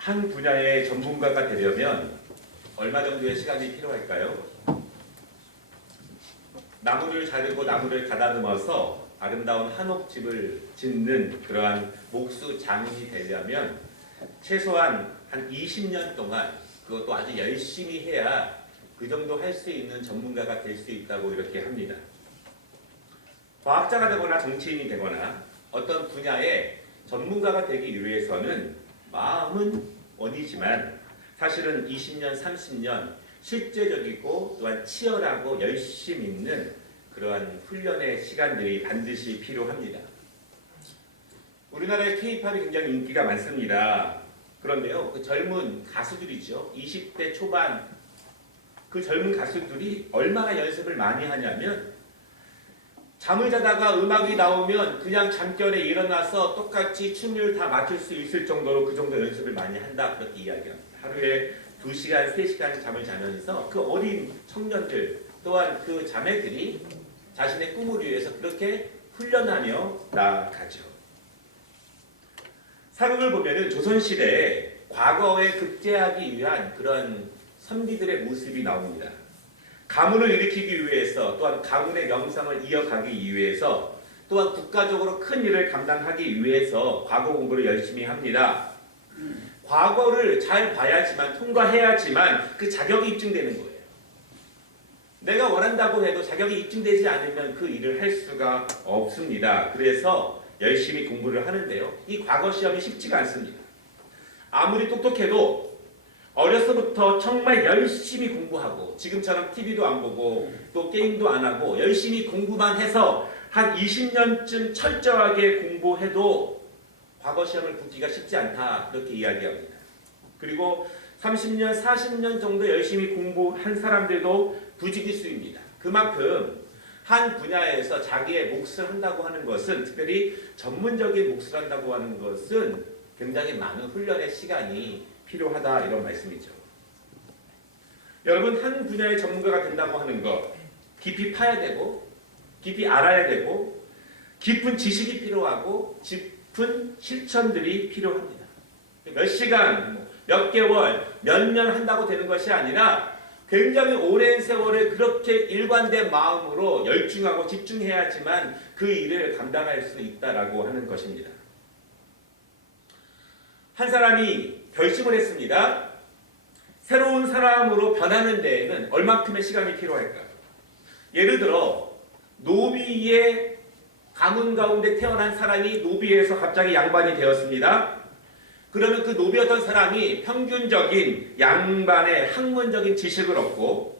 한 분야의 전문가가 되려면 얼마 정도의 시간이 필요할까요? 나무를 자르고 나무를 가다듬어서 아름다운 한옥집을 짓는 그러한 목수 장인이 되려면 최소한 한 20년 동안 그것도 아주 열심히 해야 그 정도 할 수 있는 전문가가 될 수 있다고 이렇게 합니다. 과학자가 되거나 정치인이 되거나 어떤 분야의 전문가가 되기 위해서는 마음은 원이지만 사실은 20년, 30년 실제적이고 또한 치열하고 열심 있는 그러한 훈련의 시간들이 반드시 필요합니다. 우리나라의 K-팝이 굉장히 인기가 많습니다. 그런데요, 그 젊은 가수들이죠. 20대 초반 그 젊은 가수들이 얼마나 연습을 많이 하냐면 잠을 자다가 음악이 나오면 그냥 잠결에 일어나서 똑같이 춤을 다 맞출 수 있을 정도로 그 정도 연습을 많이 한다 그렇게 이야기합니다. 하루에 2시간, 3시간 잠을 자면서 그 어린 청년들 또한 그 자매들이 자신의 꿈을 위해서 그렇게 훈련하며 나아가죠. 사극을 보면은 조선시대에 과거에 급제하기 위한 그런 선비들의 모습이 나옵니다. 가문을 일으키기 위해서 또한 가문의 명성을 이어가기 위해서 또한 국가적으로 큰 일을 감당하기 위해서 과거 공부를 열심히 합니다. 과거를 잘 봐야지만 통과해야지만 그 자격이 입증되는 거예요. 내가 원한다고 해도 자격이 입증되지 않으면 그 일을 할 수가 없습니다. 그래서 열심히 공부를 하는데요. 이 과거 시험이 쉽지가 않습니다. 아무리 똑똑해도 어려서부터 정말 열심히 공부하고 지금처럼 TV도 안 보고 또 게임도 안 하고 열심히 공부만 해서 한 20년쯤 철저하게 공부해도 과거 시험을 붙기가 쉽지 않다 그렇게 이야기합니다. 그리고 30년, 40년 정도 열심히 공부한 사람들도 부지기수입니다. 그만큼 한 분야에서 자기의 몫을 한다고 하는 것은 특별히 전문적인 몫을 한다고 하는 것은 굉장히 많은 훈련의 시간이 필요하다 이런 말씀이죠. 여러분 한 분야의 전문가가 된다고 하는 것 깊이 파야 되고 깊이 알아야 되고 깊은 지식이 필요하고 깊은 실천들이 필요합니다. 몇 시간, 몇 개월, 몇 년 한다고 되는 것이 아니라 굉장히 오랜 세월을 그렇게 일관된 마음으로 열중하고 집중해야지만 그 일을 감당할 수 있다라고 하는 것입니다. 한 사람이 결심을 했습니다. 새로운 사람으로 변하는 데에는 얼마큼의 시간이 필요할까요? 예를 들어 노비의 가문 가운데 태어난 사람이 노비에서 갑자기 양반이 되었습니다. 그러면 그 노비였던 사람이 평균적인 양반의 학문적인 지식을 얻고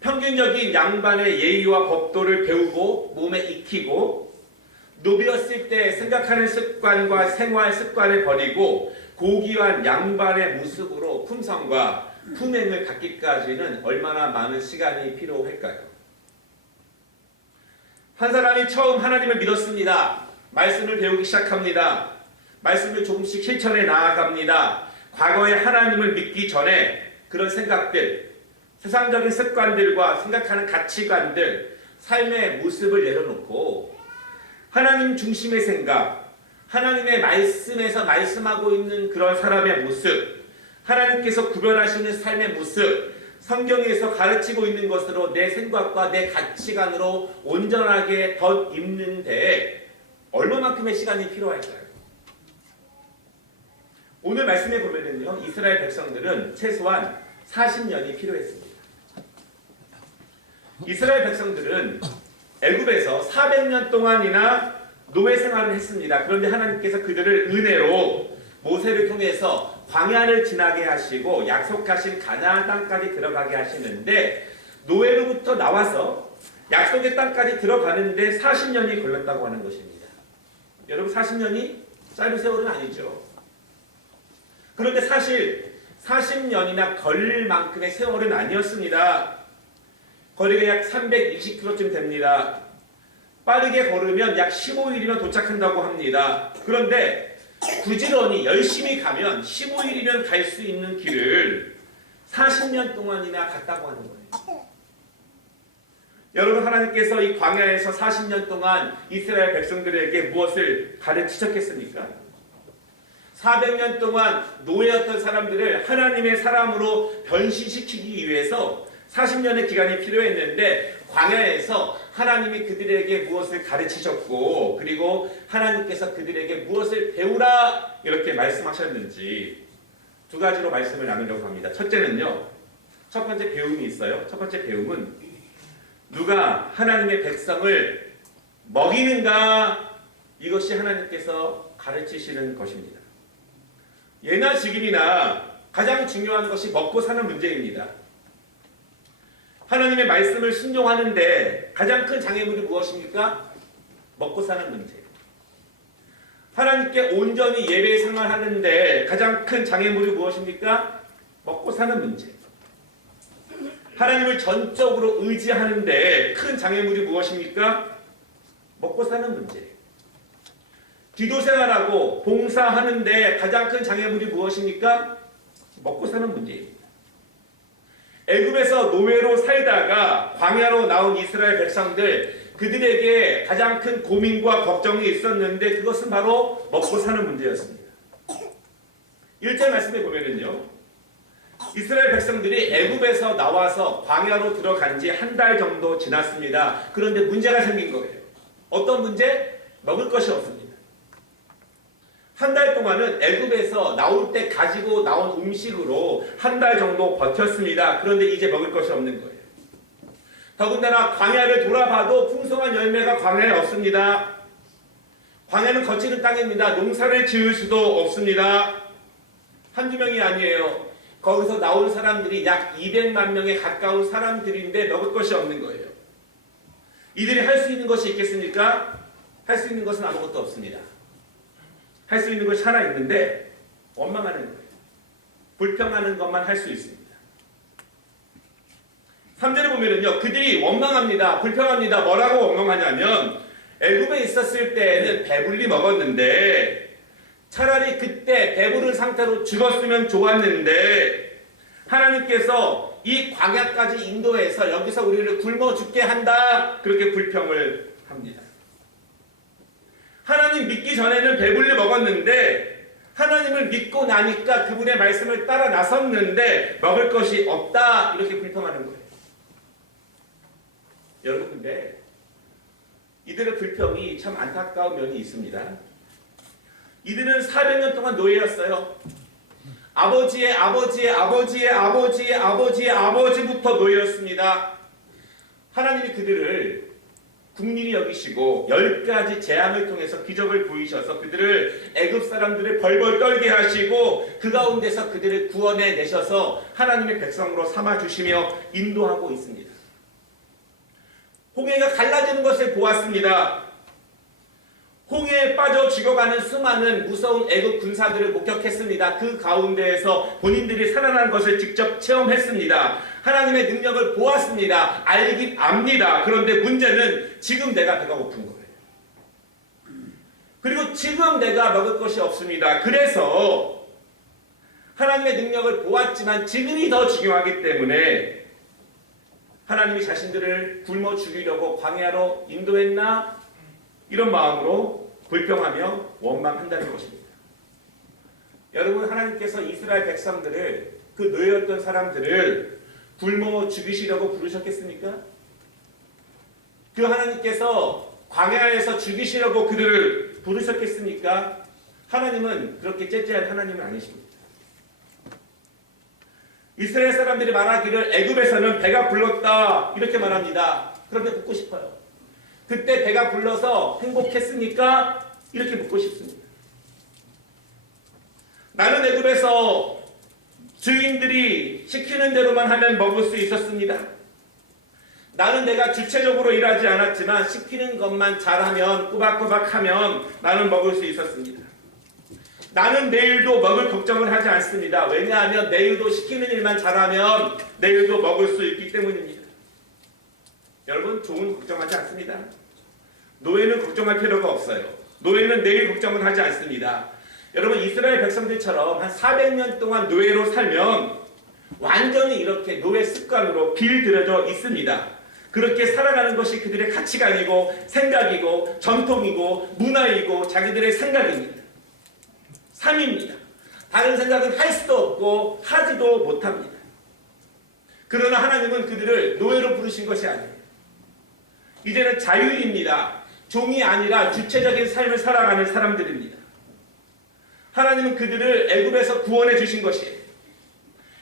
평균적인 양반의 예의와 법도를 배우고 몸에 익히고 노비였을 때 생각하는 습관과 생활 습관을 버리고 고귀한 양반의 모습으로 품성과 품행을 갖기까지는 얼마나 많은 시간이 필요할까요? 한 사람이 처음 하나님을 믿었습니다. 말씀을 배우기 시작합니다. 말씀을 조금씩 실천해 나아갑니다. 과거에 하나님을 믿기 전에 그런 생각들, 세상적인 습관들과 생각하는 가치관들, 삶의 모습을 내려놓고 하나님 중심의 생각, 하나님의 말씀에서 말씀하고 있는 그런 사람의 모습, 하나님께서 구별하시는 삶의 모습, 성경에서 가르치고 있는 것으로 내 생각과 내 가치관으로 온전하게 덧입는 데에 얼마만큼의 시간이 필요할까요? 오늘 말씀에 보면은요, 이스라엘 백성들은 최소한 40년이 필요했습니다. 이스라엘 백성들은 애굽에서 400년 동안이나 노예 생활을 했습니다. 그런데 하나님께서 그들을 은혜로 모세를 통해서 광야를 지나게 하시고 약속하신 가나안 땅까지 들어가게 하시는데 노예로부터 나와서 약속의 땅까지 들어가는데 40년이 걸렸다고 하는 것입니다. 여러분 40년이 짧은 세월은 아니죠. 그런데 사실 40년이나 걸릴 만큼의 세월은 아니었습니다. 거리가 약 320km쯤 됩니다. 빠르게 걸으면 약 15일이면 도착한다고 합니다. 그런데 부지런히 열심히 가면 15일이면 갈 수 있는 길을 40년 동안이나 갔다고 하는 거예요. 여러분 하나님께서 이 광야에서 40년 동안 이스라엘 백성들에게 무엇을 가르치셨겠습니까? 400년 동안 노예였던 사람들을 하나님의 사람으로 변신시키기 위해서 40년의 기간이 필요했는데 광야에서 하나님이 그들에게 무엇을 가르치셨고 그리고 하나님께서 그들에게 무엇을 배우라 이렇게 말씀하셨는지 두 가지로 말씀을 나누려고 합니다. 첫째는요. 첫 번째 배움이 있어요. 첫 번째 배움은 누가 하나님의 백성을 먹이는가 이것이 하나님께서 가르치시는 것입니다. 예나 지금이나 가장 중요한 것이 먹고 사는 문제입니다. 하나님의 말씀을 순종하는데 가장 큰 장애물이 무엇입니까? 먹고 사는 문제. 하나님께 온전히 예배 생활하는데 가장 큰 장애물이 무엇입니까? 먹고 사는 문제. 하나님을 전적으로 의지하는데 큰 장애물이 무엇입니까? 먹고 사는 문제. 기도 생활하고 봉사하는데 가장 큰 장애물이 무엇입니까? 먹고 사는 문제입니다. 애굽에서 노예로 살다가 광야로 나온 이스라엘 백성들 그들에게 가장 큰 고민과 걱정이 있었는데 그것은 바로 먹고 사는 문제였습니다. 1절 말씀에 보면은요. 이스라엘 백성들이 애굽에서 나와서 광야로 들어간 지 한 달 정도 지났습니다. 그런데 문제가 생긴 거예요. 어떤 문제? 먹을 것이 없습니다. 한 달 동안은 애굽에서 나올 때 가지고 나온 음식으로 한 달 정도 버텼습니다. 그런데 이제 먹을 것이 없는 거예요. 더군다나 광야를 돌아봐도 풍성한 열매가 광야에 없습니다. 광야는 거치는 땅입니다. 농사를 지을 수도 없습니다. 한두 명이 아니에요. 거기서 나온 사람들이 약 200만 명에 가까운 사람들인데 먹을 것이 없는 거예요. 이들이 할 수 있는 것이 있겠습니까? 할 수 있는 것은 아무것도 없습니다. 할 수 있는 것이 하나 있는데 원망하는 거예요. 불평하는 것만 할 수 있습니다. 3절에 보면은요. 그들이 원망합니다. 불평합니다. 뭐라고 원망하냐면 애굽에 있었을 때에는 배불리 먹었는데 차라리 그때 배부른 상태로 죽었으면 좋았는데 하나님께서 이 광야까지 인도해서 여기서 우리를 굶어 죽게 한다. 그렇게 불평을 합니다. 하나님 믿기 전에는 배불리 먹었는데 하나님을 믿고 나니까 그분의 말씀을 따라 나섰는데 먹을 것이 없다. 이렇게 불평하는 거예요. 여러분 근데 이들의 불평이 참 안타까운 면이 있습니다. 이들은 400년 동안 노예였어요. 아버지의 아버지의 아버지의 아버지의 아버지의 아버지부터 노예였습니다. 하나님이 그들을 국민이 여기시고 10가지 재앙을 통해서 기적을 보이셔서 그들을 애굽 사람들을 벌벌 떨게 하시고 그 가운데서 그들을 구원해 내셔서 하나님의 백성으로 삼아주시며 인도하고 있습니다. 홍해가 갈라지는 것을 보았습니다. 홍해에 빠져 죽어가는 수많은 무서운 애굽 군사들을 목격했습니다. 그 가운데에서 본인들이 살아난 것을 직접 체험했습니다. 하나님의 능력을 보았습니다. 알긴 압니다. 그런데 문제는 지금 내가 배가 고픈 거예요. 그리고 지금 내가 먹을 것이 없습니다. 그래서 하나님의 능력을 보았지만 지금이 더 중요하기 때문에 하나님이 자신들을 굶어 죽이려고 광야로 인도했나? 이런 마음으로 불평하며 원망한다는 것입니다. 여러분 하나님께서 이스라엘 백성들을 그 노예였던 사람들을 굶어 죽이시려고 부르셨겠습니까? 그 하나님께서 광야에서 죽이시려고 그들을 부르셨겠습니까? 하나님은 그렇게 째째한 하나님은 아니십니다. 이스라엘 사람들이 말하기를 애굽에서는 배가 불렀다 이렇게 말합니다. 그런데 묻고 싶어요. 그때 배가 불러서 행복했습니까? 이렇게 묻고 싶습니다. 나는 애굽에서 주인들이 시키는 대로만 하면 먹을 수 있었습니다. 나는 내가 주체적으로 일하지 않았지만 시키는 것만 잘하면 꼬박꼬박하면 나는 먹을 수 있었습니다. 나는 내일도 먹을 걱정을 하지 않습니다. 왜냐하면 내일도 시키는 일만 잘하면 내일도 먹을 수 있기 때문입니다. 여러분 종은 걱정하지 않습니다. 노예는 걱정할 필요가 없어요. 노예는 내일 걱정을 하지 않습니다. 여러분 이스라엘 백성들처럼 한 400년 동안 노예로 살면 완전히 이렇게 노예 습관으로 길들여져 있습니다. 그렇게 살아가는 것이 그들의 가치관이고 생각이고 전통이고 문화이고 자기들의 생각입니다. 삶입니다. 다른 생각은 할 수도 없고 하지도 못합니다. 그러나 하나님은 그들을 노예로 부르신 것이 아니에요. 이제는 자유인입니다. 종이 아니라 주체적인 삶을 살아가는 사람들입니다. 하나님은 그들을 애굽에서 구원해 주신 것이에요.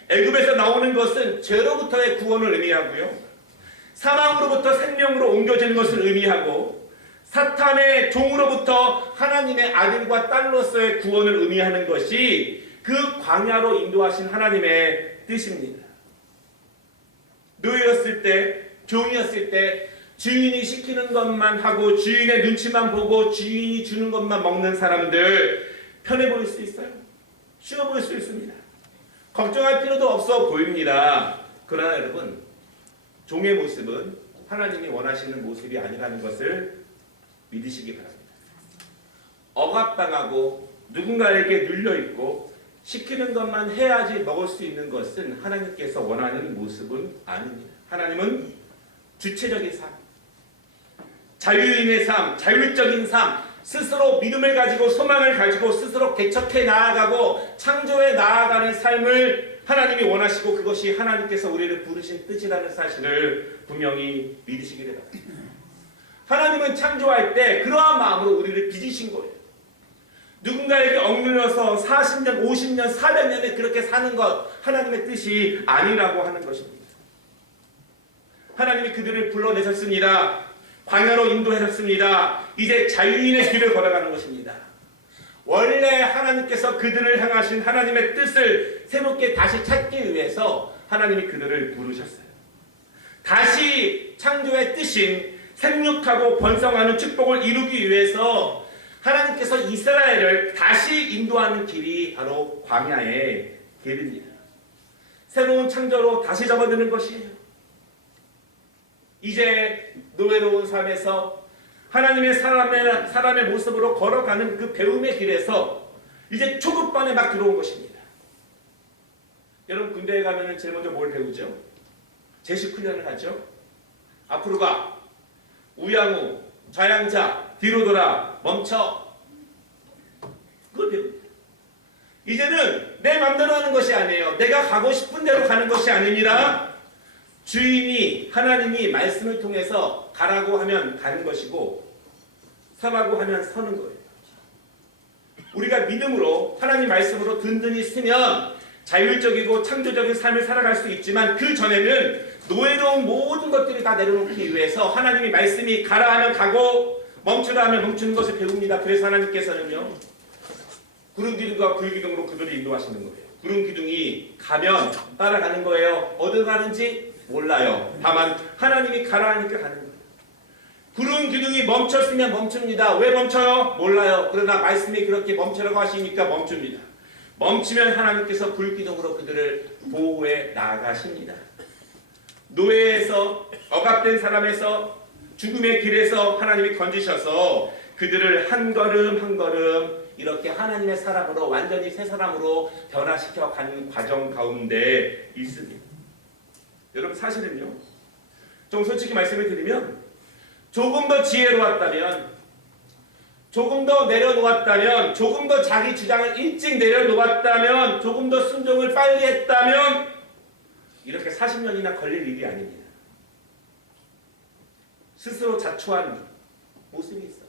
애굽에서 나오는 것은 죄로부터의 구원을 의미하고요. 사망으로부터 생명으로 옮겨지는 것을 의미하고 사탄의 종으로부터 하나님의 아들과 딸로서의 구원을 의미하는 것이 그 광야로 인도하신 하나님의 뜻입니다. 노예였을 때, 종이었을 때 주인이 시키는 것만 하고 주인의 눈치만 보고 주인이 주는 것만 먹는 사람들 편해 보일 수 있어요. 쉬워 보일 수 있습니다. 걱정할 필요도 없어 보입니다. 그러나 여러분, 종의 모습은 하나님이 원하시는 모습이 아니라는 것을 믿으시기 바랍니다. 억압당하고 누군가에게 눌려있고 시키는 것만 해야지 먹을 수 있는 것은 하나님께서 원하는 모습은 아닙니다. 하나님은 주체적인 삶, 자유인의 삶, 자율적인 삶, 스스로 믿음을 가지고 소망을 가지고 스스로 개척해 나아가고 창조해 나아가는 삶을 하나님이 원하시고 그것이 하나님께서 우리를 부르신 뜻이라는 사실을 분명히 믿으시기 바랍니다. 하나님은 창조할 때 그러한 마음으로 우리를 빚으신 거예요. 누군가에게 억눌려서 40년, 50년, 400년에 그렇게 사는 것 하나님의 뜻이 아니라고 하는 것입니다. 하나님이 그들을 불러내셨습니다. 광야로 인도하셨습니다. 이제 자유인의 길을 걸어가는 것입니다. 원래 하나님께서 그들을 향하신 하나님의 뜻을 새롭게 다시 찾기 위해서 하나님이 그들을 부르셨어요. 다시 창조의 뜻인 생육하고 번성하는 축복을 이루기 위해서 하나님께서 이스라엘을 다시 인도하는 길이 바로 광야의 길입니다. 새로운 창조로 다시 접어드는 것이에요. 이제 노예로운 삶에서 하나님의 사람의 모습으로 걸어가는 그 배움의 길에서 이제 초급반에 막 들어온 것입니다. 여러분 군대에 가면 제일 먼저 뭘 배우죠? 제식 훈련을 하죠. 앞으로 가, 우양우, 좌양자, 뒤로 돌아, 멈춰. 그걸 배웁니다. 이제는 내 맘대로 하는 것이 아니에요. 내가 가고 싶은 대로 가는 것이 아닙니다. 주인이 하나님이 말씀을 통해서 가라고 하면 가는 것이고 서라고 하면 서는 거예요. 우리가 믿음으로 하나님 말씀으로 든든히 쓰면 자율적이고 창조적인 삶을 살아갈 수 있지만 그 전에는 노예로운 모든 것들을 다 내려놓기 위해서 하나님이 말씀이 가라 하면 가고 멈추라 하면 멈추는 것을 배웁니다. 그래서 하나님께서는요 구름 기둥과 불 기둥으로 그들을 인도하시는 거예요. 구름 기둥이 가면 따라가는 거예요. 어디로 가는지 몰라요. 다만 하나님이 가라 하니까 가는 거예요. 구름 기둥이 멈췄으면 멈춥니다. 왜 멈춰요? 몰라요. 그러나 말씀이 그렇게 멈추라고 하시니까 멈춥니다. 멈추면 하나님께서 불 기둥으로 그들을 보호해 나가십니다. 노예에서 억압된 사람에서 죽음의 길에서 하나님이 건지셔서 그들을 한 걸음 한 걸음 이렇게 하나님의 사람으로 완전히 새 사람으로 변화시켜 가는 과정 가운데 있습니다. 여러분 사실은요 좀 솔직히 말씀을 드리면 조금 더 지혜로웠다면 조금 더 내려놓았다면 조금 더 자기 주장을 일찍 내려놓았다면 조금 더 순종을 빨리 했다면 이렇게 40년이나 걸릴 일이 아닙니다. 스스로 자초한 모습이 있어요.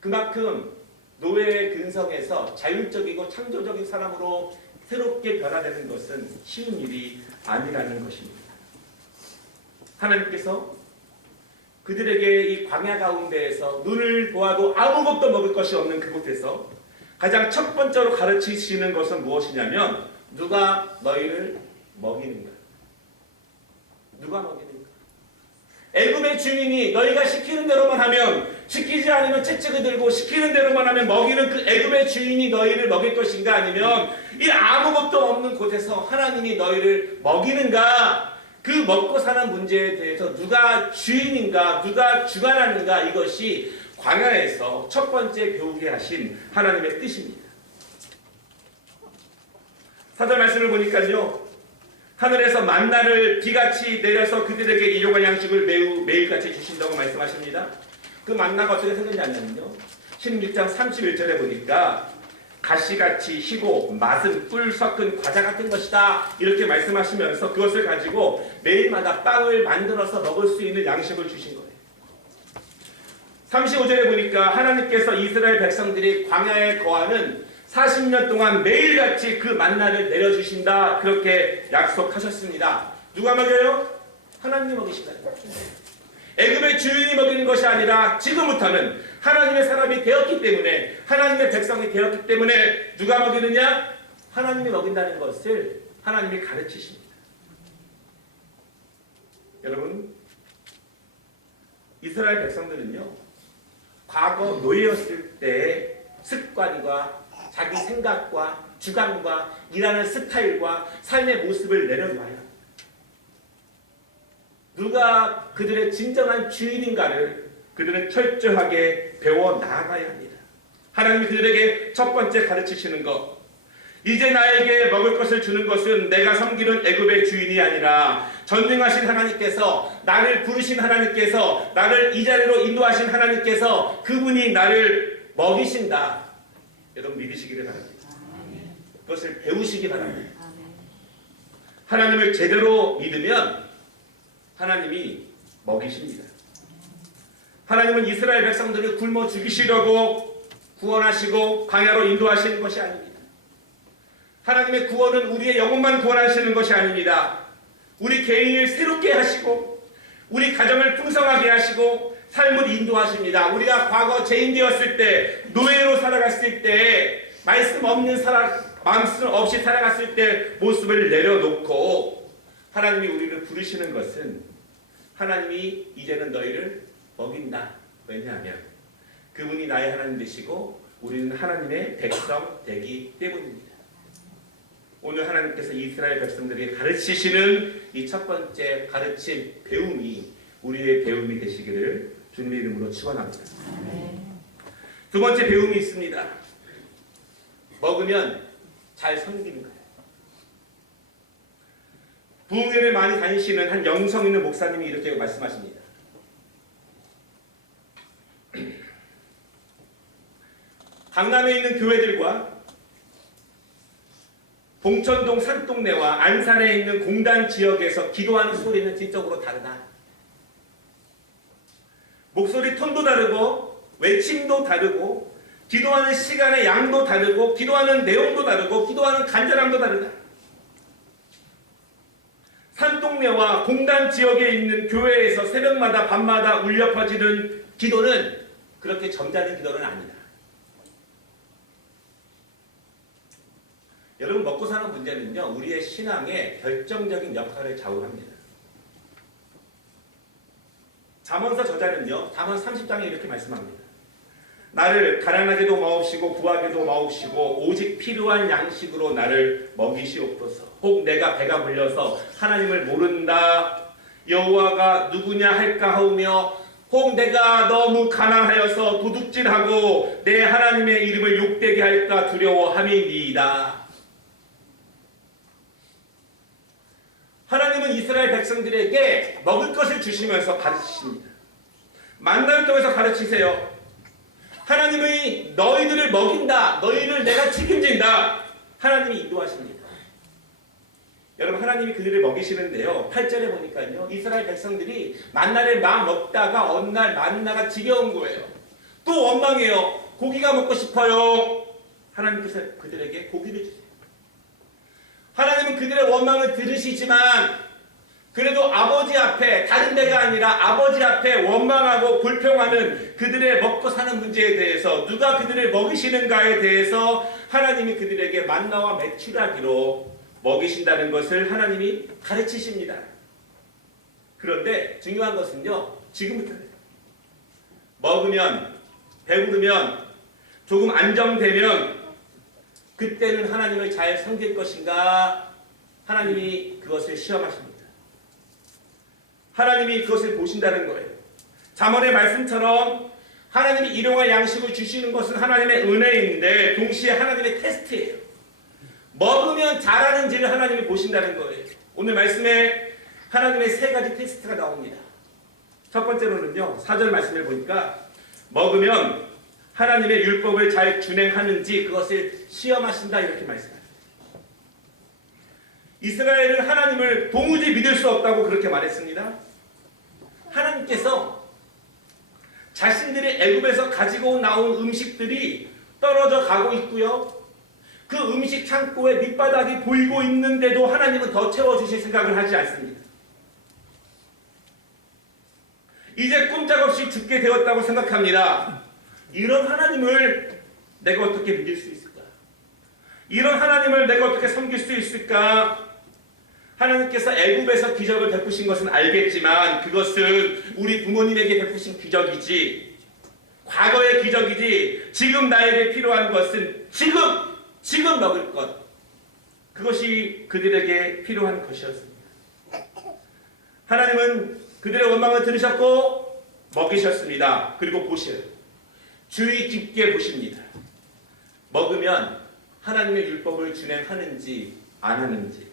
그만큼 노예의 근성에서 자율적이고 창조적인 사람으로 새롭게 변화되는 것은 쉬운 일이 아니라는 것입니다. 하나님께서 그들에게 이 광야 가운데에서 눈을 보아도 아무것도 먹을 것이 없는 그곳에서 가장 첫 번째로 가르치시는 것은 무엇이냐면 누가 너희를 먹이는가? 누가 먹이는가? 애굽의 주인이 너희가 시키는 대로만 하면 시키지 않으면 채찍을 들고 시키는 대로만 하면 먹이는 그 애굽의 주인이 너희를 먹일 것인가 아니면 이 아무것도 없는 곳에서 하나님이 너희를 먹이는가? 그 먹고 사는 문제에 대해서 누가 주인인가 누가 주관하는가 이것이 광야에서 첫 번째 배우게 하신 하나님의 뜻입니다. 4절 말씀을 보니까요 하늘에서 만나를 비같이 내려서 그들에게 일용할 양식을 매일같이 주신다고 말씀하십니다. 그 만나가 어떻게 생겼냐면요 16장 31절에 보니까 가시같이 희고 맛은 꿀 섞은 과자 같은 것이다. 이렇게 말씀하시면서 그것을 가지고 매일마다 빵을 만들어서 먹을 수 있는 양식을 주신 거예요. 35절에 보니까 하나님께서 이스라엘 백성들이 광야에 거하는 40년 동안 매일같이 그 만나를 내려주신다. 그렇게 약속하셨습니다. 누가 먹여요? 하나님이 먹이신다. 애굽의 주인이 먹이는 것이 아니라 지금부터는 하나님의 사람이 되었기 때문에, 하나님의 백성이 되었기 때문에 누가 먹이느냐? 하나님이 먹인다는 것을 하나님이 가르치십니다. 여러분, 이스라엘 백성들은요, 과거 노예였을 때의 습관과 자기 생각과 주관과 일하는 스타일과 삶의 모습을 내려놔야 누가 그들의 진정한 주인인가를 그들은 철저하게 배워 나아가야 합니다. 하나님이 그들에게 첫 번째 가르치시는 것, 이제 나에게 먹을 것을 주는 것은 내가 섬기는 애굽의 주인이 아니라 전능하신 하나님께서, 나를 부르신 하나님께서, 나를 이 자리로 인도하신 하나님께서, 그분이 나를 먹이신다. 여러분 믿으시기를 바랍니다. 그것을 배우시기 바랍니다. 하나님을 제대로 믿으면 하나님이 먹이십니다. 하나님은 이스라엘 백성들을 굶어 죽이시려고 구원하시고 광야로 인도하시는 것이 아닙니다. 하나님의 구원은 우리의 영혼만 구원하시는 것이 아닙니다. 우리 개인을 새롭게 하시고 우리 가정을 풍성하게 하시고 삶을 인도하십니다. 우리가 과거 죄인 되었을 때, 노예로 살아갔을 때, 말씀 없이 살아갔을 때 모습을 내려놓고 하나님이 우리를 부르시는 것은 하나님이 이제는 너희를 먹인다. 왜냐하면 그분이 나의 하나님 되시고 우리는 하나님의 백성 되기 때문입니다. 오늘 하나님께서 이스라엘 백성들에게 가르치시는 이 첫 번째 가르침, 배움이 우리의 배움이 되시기를 주님의 이름으로 축원합니다. 두 번째 배움이 있습니다. 먹으면 잘 섬기는 거예요. 부흥회를 많이 다니시는 한 영성 있는 목사님이 이렇게 말씀하십니다. 강남에 있는 교회들과 봉천동 산동네와 안산에 있는 공단 지역에서 기도하는 소리는 진적으로 다르다. 목소리 톤도 다르고 외침도 다르고 기도하는 시간의 양도 다르고 기도하는 내용도 다르고 기도하는 간절함도 다르다. 산동네와 공단 지역에 있는 교회에서 새벽마다 밤마다 울려 퍼지는 기도는 그렇게 점잖은 기도는 아니다. 여러분, 먹고 사는 문제는요, 우리의 신앙에 결정적인 역할을 좌우합니다. 잠언서 저자는요, 잠언 30장에 이렇게 말씀합니다. 나를 가난하게도 마옵시고 부하게도 마옵시고 오직 필요한 양식으로 나를 먹이시옵소서. 혹 내가 배가 불려서 하나님을 모른다, 여호와가 누구냐 할까 하오며, 혹 내가 너무 가난하여서 도둑질하고 내 하나님의 이름을 욕되게 할까 두려워함이니이다. 하나님은 이스라엘 백성들에게 먹을 것을 주시면서 가르치십니다. 만나를 통해서 가르치세요. 하나님이 너희들을 먹인다. 너희를 내가 책임진다. 하나님이 인도하십니다. 여러분, 하나님이 그들을 먹이시는데요, 8절에 보니까요, 이스라엘 백성들이 만나를 막 먹다가 어느 날 만나가 지겨운 거예요. 또 원망해요. 고기가 먹고 싶어요. 하나님께서 그들에게 고기를 주세요. 하나님은 그들의 원망을 들으시지만 그래도 아버지 앞에, 다른 데가 아니라 아버지 앞에 원망하고 불평하는 그들의 먹고 사는 문제에 대해서, 누가 그들을 먹이시는가에 대해서 하나님이 그들에게 만나와 메추라기로 먹이신다는 것을 하나님이 가르치십니다. 그런데 중요한 것은요, 지금부터는 먹으면, 배부르면, 조금 안정되면 그때는 하나님을 잘 섬길 것인가, 하나님이 그것을 시험하십니다. 하나님이 그것을 보신다는 거예요. 잠언의 말씀처럼 하나님이 일용할 양식을 주시는 것은 하나님의 은혜인데 동시에 하나님의 테스트예요. 먹으면 잘하는지를 하나님이 보신다는 거예요. 오늘 말씀에 하나님의 세 가지 테스트가 나옵니다. 첫 번째로는요, 4절 말씀을 보니까 먹으면 하나님의 율법을 잘 준행하는지 그것을 시험하신다 이렇게 말씀합니다. 이스라엘은 하나님을 도무지 믿을 수 없다고 그렇게 말했습니다. 하나님께서 자신들이 애굽에서 가지고 나온 음식들이 떨어져 가고 있고요. 그 음식 창고에 밑바닥이 보이고 있는데도 하나님은 더 채워주실 생각을 하지 않습니다. 이제 꼼짝없이 죽게 되었다고 생각합니다. 이런 하나님을 내가 어떻게 믿을 수 있을까? 이런 하나님을 내가 어떻게 섬길 수 있을까? 하나님께서 애굽에서 기적을 베푸신 것은 알겠지만 그것은 우리 부모님에게 베푸신 기적이지, 과거의 기적이지, 지금 나에게 필요한 것은 지금 먹을 것, 그것이 그들에게 필요한 것이었습니다. 하나님은 그들의 원망을 들으셨고 먹이셨습니다. 그리고 보셔요. 주의 깊게 보십니다. 먹으면 하나님의 율법을 준행하는지 안 하는지,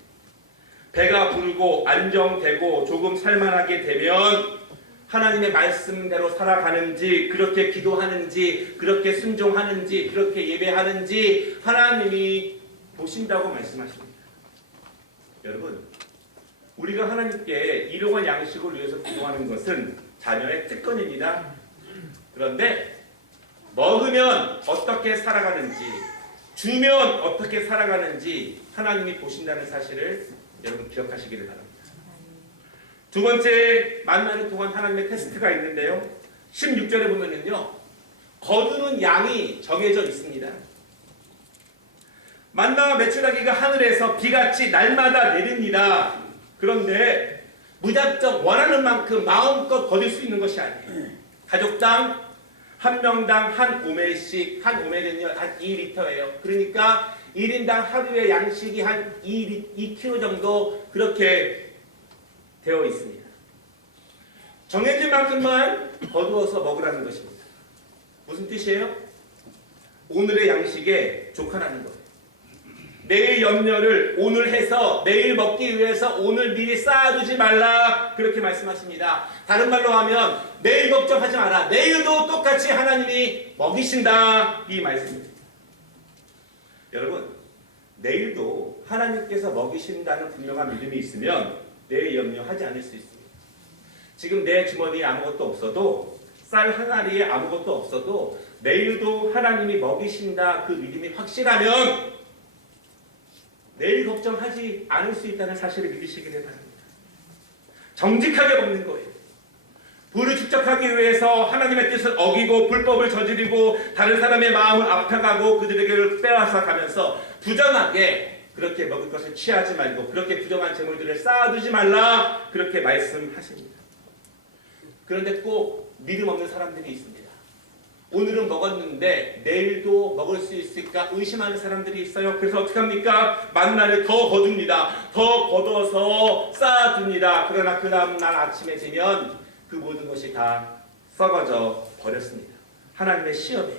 배가 부르고 안정되고 조금 살만하게 되면 하나님의 말씀대로 살아가는지, 그렇게 기도하는지, 그렇게 순종하는지, 그렇게 예배하는지 하나님이 보신다고 말씀하십니다. 여러분, 우리가 하나님께 일용할 양식을 위해서 기도하는 것은 자녀의 특권입니다. 그런데 먹으면 어떻게 살아가는지, 주면 어떻게 살아가는지 하나님이 보신다는 사실을 여러분 기억하시기를 바랍니다. 두 번째, 만나는 동안 하나님의 테스트가 있는데요. 16절에 보면은요, 거두는 양이 정해져 있습니다. 만나와 메추라기가 하늘에서 비같이 날마다 내립니다. 그런데 무작정 원하는 만큼 마음껏 거둘 수 있는 것이 아니에요. 가족당 한 명당 한 오멜씩, 한 오멜은요 한 2리터예요. 그러니까 1인당 하루의 양식이 한 2kg 정도 그렇게 되어 있습니다. 정해진 만큼만 거두어서 먹으라는 것입니다. 무슨 뜻이에요? 오늘의 양식에 족하라는 거예요. 내일 염려를 오늘 해서 내일 먹기 위해서 오늘 미리 쌓아두지 말라, 그렇게 말씀하십니다. 다른 말로 하면 내일 걱정하지 마라. 내일도 똑같이 하나님이 먹이신다, 이 말씀입니다. 여러분, 내일도 하나님께서 먹이신다는 분명한 믿음이 있으면 내일 염려하지 않을 수 있습니다. 지금 내 주머니에 아무것도 없어도, 쌀 한 알이에 아무것도 없어도 내일도 하나님이 먹이신다, 그 믿음이 확실하면 내일 걱정하지 않을 수 있다는 사실을 믿으시기를 바랍니다. 정직하게 먹는 거예요. 부를 축적하기 위해서 하나님의 뜻을 어기고 불법을 저지르고 다른 사람의 마음을 압타가고 그들에게 빼앗아 가면서 부정하게 그렇게 먹을 것을 취하지 말고 그렇게 부정한 재물들을 쌓아두지 말라, 그렇게 말씀하십니다. 그런데 꼭 믿음 없는 사람들이 있습니다. 오늘은 먹었는데 내일도 먹을 수 있을까 의심하는 사람들이 있어요. 그래서 어떻게 합니까? 만나를 더 거둡니다. 더 거둬서 쌓아둡니다. 그러나 그 다음날 아침에 되면 그 모든 것이 다 썩어져 버렸습니다. 하나님의 시험에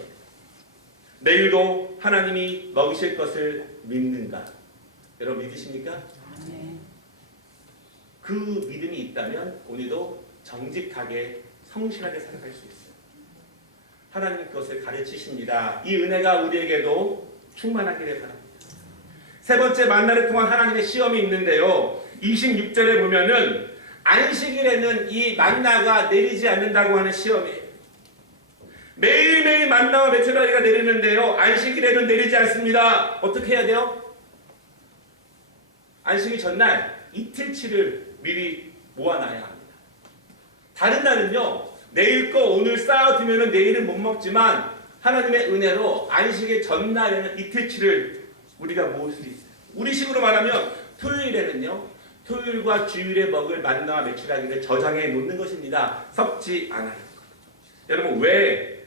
내일도 하나님이 먹이실 것을 믿는가? 여러분 믿으십니까? 그 믿음이 있다면 오늘도 정직하게 성실하게 살아갈 수 있어요. 하나님 그것을 가르치십니다. 이 은혜가 우리에게도 충만하기를 바랍니다. 세 번째, 만나를 통한 하나님의 시험이 있는데요. 26절에 보면은 안식일에는 이 만나가 내리지 않는다고 하는 시험이에요. 매일매일 만나와 메추라기가 내리는데요. 안식일에는 내리지 않습니다. 어떻게 해야 돼요? 안식일 전날 이틀치를 미리 모아놔야 합니다. 다른 날은요, 내일 거 오늘 쌓아두면 내일은 못 먹지만 하나님의 은혜로 안식의 전날에는 이틀치를 우리가 모을 수 있어요. 우리식으로 말하면 토요일에는요, 토요일과 주일에 먹을 만나와 메추라기를 저장해 놓는 것입니다. 섞지 않아요. 여러분, 왜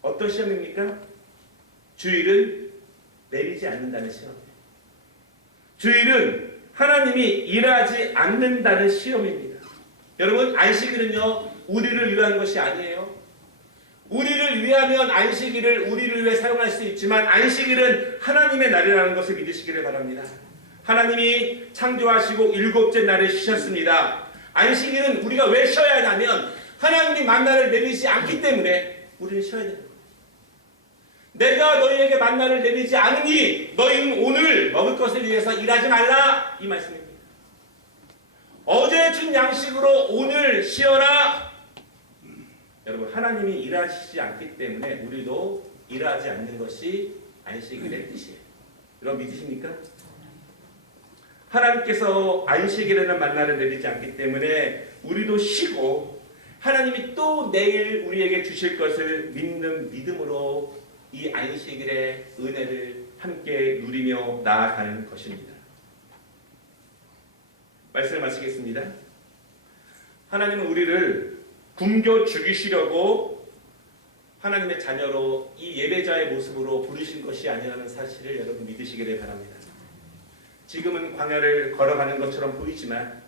어떤 시험입니까? 주일은 내리지 않는다는 시험이에요. 주일은 하나님이 일하지 않는다는 시험입니다. 여러분, 안식일은요 우리를 위한 것이 아니에요. 우리를 위하면 안식일을 우리를 위해 사용할 수 있지만 안식일은 하나님의 날이라는 것을 믿으시기를 바랍니다. 하나님이 창조하시고 일곱째 날에 쉬셨습니다. 안식일은 우리가 왜 쉬어야 하냐면 하나님이 만나를 내리지 않기 때문에 우리는 쉬어야 됩니다. 내가 너희에게 만나를 내리지 않으니 너희는 오늘 먹을 것을 위해서 일하지 말라. 이 말씀입니다. 어제 준 양식으로 오늘 쉬어라. 여러분, 하나님이 일하시지 않기 때문에 우리도 일하지 않는 것이 안식일의 뜻이에요. 여러분 믿으십니까? 하나님께서 안식일에는 만나를 내리지 않기 때문에 우리도 쉬고 하나님이 또 내일 우리에게 주실 것을 믿는 믿음으로 이 안식일의 은혜를 함께 누리며 나아가는 것입니다. 말씀을 마치겠습니다. 하나님은 우리를 굶겨 죽이시려고 하나님의 자녀로 이 예배자의 모습으로 부르신 것이 아니라는 사실을 여러분 믿으시기를 바랍니다. 지금은 광야를 걸어가는 것처럼 보이지만,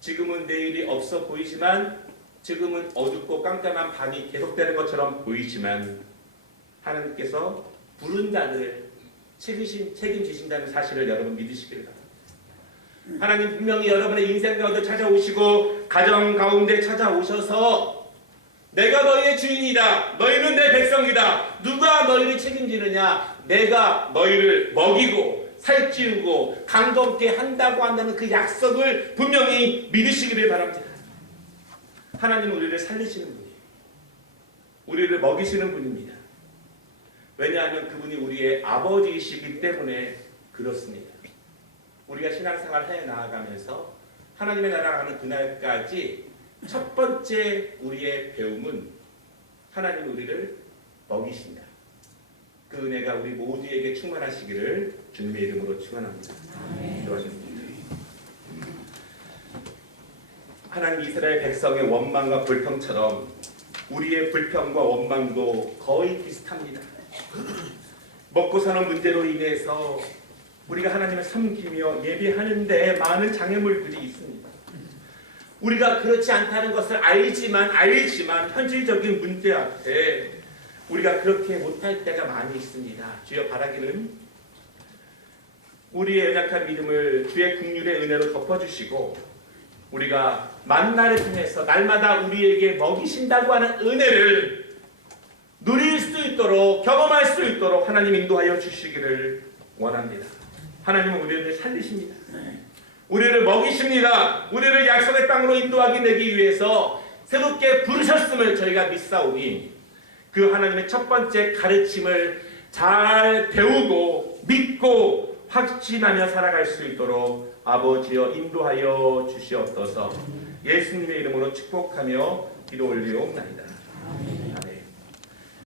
지금은 내일이 없어 보이지만, 지금은 어둡고 깜깜한 밤이 계속되는 것처럼 보이지만, 하나님께서 부른 자들을 책임지신다는 사실을 여러분 믿으시기를 바랍니다. 하나님 분명히 여러분의 인생 가운데 찾아오시고 가정 가운데 찾아오셔서 내가 너희의 주인이다. 너희는 내 백성이다. 누가 너희를 책임지느냐? 내가 너희를 먹이고 살찌우고 강건케 한다고 한다는 그 약속을 분명히 믿으시기를 바랍니다. 하나님은 우리를 살리시는 분이에요. 우리를 먹이시는 분입니다. 왜냐하면 그분이 우리의 아버지이시기 때문에 그렇습니다. 우리가 신앙생활을 해 나아가면서 하나님의 나라가 가는 그날까지 첫 번째 우리의 배움은 하나님이 우리를 먹이신다. 그 은혜가 우리 모두에게 충만하시기를 주님의 이름으로 축원합니다. 기도하겠습니다. 하나님, 이스라엘 백성의 원망과 불평처럼 우리의 불평과 원망도 거의 비슷합니다. 먹고 사는 문제로 인해서 우리가 하나님을 섬기며 예배하는데 많은 장애물들이 있습니다. 우리가 그렇지 않다는 것을 알지만 현실적인 문제 앞에 우리가 그렇게 못할 때가 많이 있습니다. 주여, 바라기는 우리의 연약한 믿음을 주의 긍휼의 은혜로 덮어주시고 우리가 만나를 통해서 날마다 우리에게 먹이신다고 하는 은혜를 누릴 수 있도록, 경험할 수 있도록 하나님 인도하여 주시기를 원합니다. 하나님은 우리를 살리십니다. 우리를 먹이십니다. 우리를 약속의 땅으로 인도하게 되기 위해서 새롭게 부르셨음을 저희가 믿사오니 그 하나님의 첫 번째 가르침을 잘 배우고 믿고 확신하며 살아갈 수 있도록 아버지여 인도하여 주시옵소서. 예수님의 이름으로 축복하며 기도 올리옵나이다. 아멘.